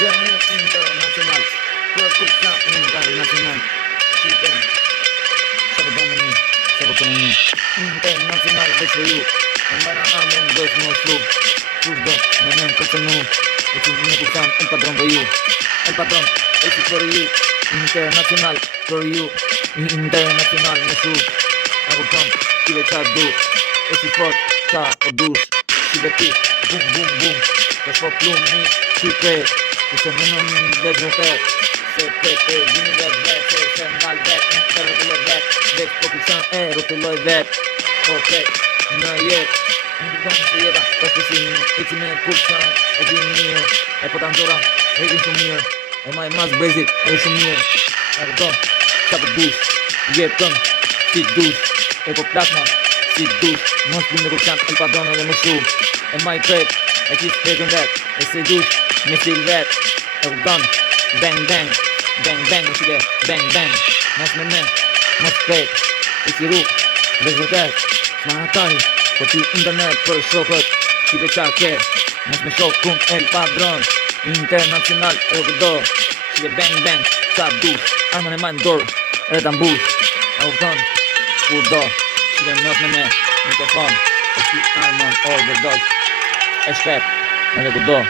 Gjënë internacional, për kupsa internacional. Shqipen, që për dëmë një, që për të një. Internacional për që ju, e mbara armën dojtë në shlu. Kushdo, me nëmë këtë në, e që një kupsan, el patron për ju. El patron, e që për ju. Internacional për ju, internacional në shu. E kupton, që qa du, e që fort, qa o dush. Që beti, bum bum bum, të shpo plum një qype. Që në nëmë dhe gjëter, se tete, vini vetë, se mbal vetë, e rotuloj vetë, veç po kusan e rotuloj vetë. Oke, në jetë, në kupton se jeta, të shpesin, e që me kusan, e di mirë, e po të anëtora, e di shumë mirë, e maj mas basic, e shumë mirë. E kupton, qa për dush, jetën, si dush, e po plasma, si dush, mos bim në kusan, el padron edhe më shumë, e maj pet, e kisë petën vetë, e se dush, me stil vetë, e kupton, bang bang, bang bang, në shike, bang bang, mos me me, mos pet, e si rrug, dhe zhvërtet, s'ma natari, po ty internet për shokët, qipe qa ke, mos me shok kun el padron, internacional, e kupto, shike bang bang, qa dush, armën e majnë dorë, edhe ta mbush, e kupton, ku do, shike mos me me, mikrofon, e si armën overdose, e shpet, edhe ku do.